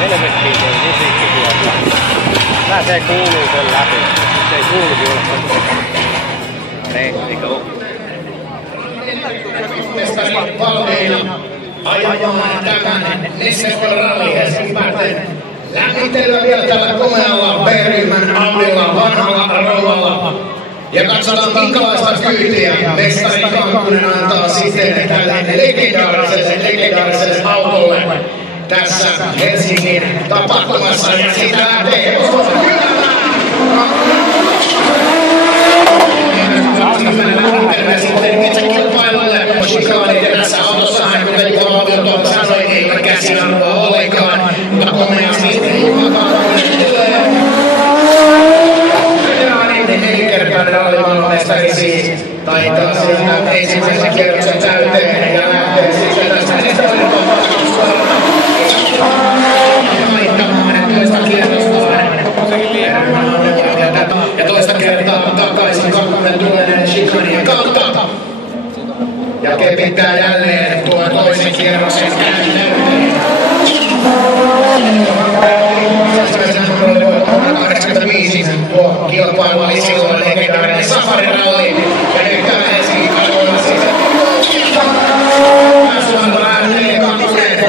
Helvettiin toi musiikki tuolta. Pääsee kuuluu sen läpi. Se ei kuulukin olla. Let's go. Valmiina ajamaan tämän Neste Rally Helsingin varten. Lämmitellään vielä tällä komealla B-ryhmän Audilla vanhalla rouvalla. Ja katsotaan minkälaista kyytiä mestari Kankkunen antaa sitten tälle legendaariselle autolle tässä Helsingin tapahtumassa. Ja siitä lähtee sitten itse kilpailulle Chicagolle tässä autossa, kuten Audil tuolta sanoi, ei ole käsiarvoa ollenkaan, mutta komeasti tulee. Nelinkertainen rallimaailmanmestari siis taitaa siitä ensimmäisen kierroksen täyteen ja lähtee sitten tästä maittamaan toista kierrostaan. Ja toista kertaa takaisin Kankkunen tulee näiden chikanien kautta. Ja kepittää jälleen tuon toisen kierroksen käyntiin. 85 tuo kilpailu oli silloin legendaarinen safariralli. Ja nyt täällä Helsingin kaduilla siis pääsuolta lähtee Kankkunen.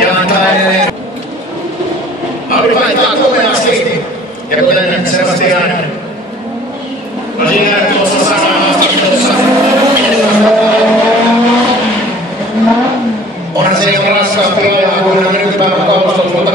Ja antaa edelleen. Audi vaihtaa komeasti. Ja kuten Sebastian Lagier tuossa sanoi haastattelussa. Onhan se ihan raskaampi ajaa kuin nämä nykypäivän kalustot, mutta